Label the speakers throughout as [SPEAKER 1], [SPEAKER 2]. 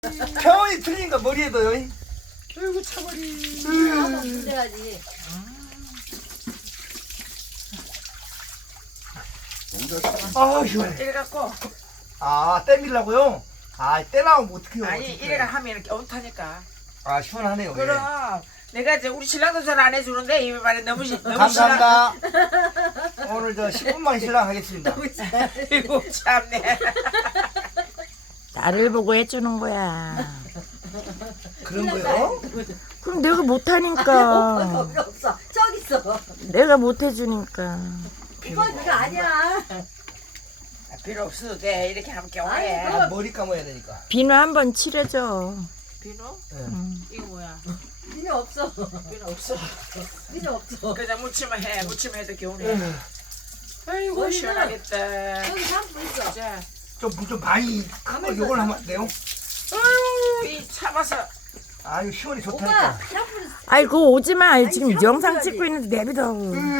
[SPEAKER 1] 평원이 틀린가 머리에도요. 아이고 차머리.
[SPEAKER 2] 한번 문제가지.
[SPEAKER 1] 아 시원해.
[SPEAKER 3] 이래 갖고
[SPEAKER 1] 아 때밀라고요? 아 때나오면 어떡해요.
[SPEAKER 3] 아니
[SPEAKER 1] 어떡해.
[SPEAKER 3] 이래가 하면 이렇게 온타니까.
[SPEAKER 1] 아 시원하네요. 예.
[SPEAKER 3] 그럼 내가 이제 우리 신랑도 잘 안 해주는데 이 말에 너무 너무
[SPEAKER 1] 감사합니다. 오늘 저 10분만 신랑 하겠습니다.
[SPEAKER 3] 이고 참네.
[SPEAKER 4] 나를 보고 해주는 거야.
[SPEAKER 1] 그런 거요?
[SPEAKER 4] 그럼 내가
[SPEAKER 2] 오빠가
[SPEAKER 4] 못하니까.
[SPEAKER 2] 여기 없어. 저기 있어.
[SPEAKER 4] 내가 못해주니까.
[SPEAKER 2] 오빠 그거 아니야.
[SPEAKER 3] 필요 없어도 돼 이렇게 함께
[SPEAKER 2] 아니,
[SPEAKER 3] 오해.
[SPEAKER 2] 그럼-
[SPEAKER 1] 아, 머리 감아야 되니까.
[SPEAKER 4] 비누 한번 칠해줘.
[SPEAKER 3] 비누?
[SPEAKER 1] 예.
[SPEAKER 3] 이거 뭐야?
[SPEAKER 2] 민우 없어.
[SPEAKER 3] 비누 없어.
[SPEAKER 2] 민우 없어.
[SPEAKER 3] 그냥 무치면 해. 무치면 해도 개운해.
[SPEAKER 1] 예.
[SPEAKER 3] 아이고
[SPEAKER 2] 머리는-
[SPEAKER 3] 시원하겠다.
[SPEAKER 2] 저기 샴푸 있어.
[SPEAKER 3] 자,
[SPEAKER 1] 좀 많이 큰거 요걸 하면 안 돼요?
[SPEAKER 3] 아유 이 참아서.
[SPEAKER 1] 아유 시원이
[SPEAKER 2] 오빠
[SPEAKER 1] 좋다니까.
[SPEAKER 2] 샴푸
[SPEAKER 4] 아이 그거 오지마.
[SPEAKER 2] 아니,
[SPEAKER 4] 지금
[SPEAKER 2] 샴푸
[SPEAKER 4] 영상
[SPEAKER 2] 해야지.
[SPEAKER 4] 찍고 있는데 내비둬.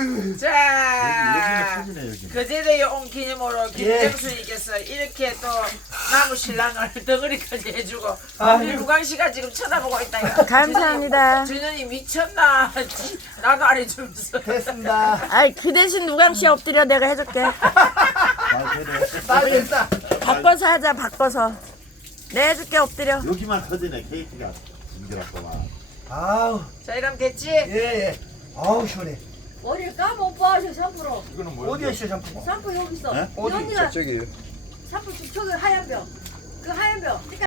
[SPEAKER 3] 자,
[SPEAKER 5] 여기는 터지네 여기.
[SPEAKER 3] 그제대 온 기념으로 김정수님께서 이렇게 또 나무 신랑을 덩어리까지 해주고 우리 루강 씨가 지금 쳐다보고 있다. 이거.
[SPEAKER 4] 감사합니다.
[SPEAKER 3] 준현이 미쳤나? 나도 안 해주면서.
[SPEAKER 1] 됐습니다.
[SPEAKER 4] 아이 그 대신 누강 씨 엎드려 내가 해줄게.
[SPEAKER 5] 아 그래.
[SPEAKER 1] 빨리 됐다.
[SPEAKER 4] 바꿔서 하자 바꿔서. 내가 해줄게 엎드려.
[SPEAKER 5] 여기만 터지네 케이크가 힘들었구만.
[SPEAKER 1] 아우
[SPEAKER 3] 자 이러면 됐지?
[SPEAKER 1] 예예. 아우 시원해.
[SPEAKER 2] 머리를 감아 오빠 저 샴푸로.
[SPEAKER 5] 이거는
[SPEAKER 1] 어디에 있어 샴푸가?
[SPEAKER 2] 샴푸 여기 있어.
[SPEAKER 5] 네?
[SPEAKER 2] 이
[SPEAKER 1] 어디?
[SPEAKER 2] 언니가
[SPEAKER 5] 저기.
[SPEAKER 2] 샴푸 저기 하얀 병. 그 하얀 병.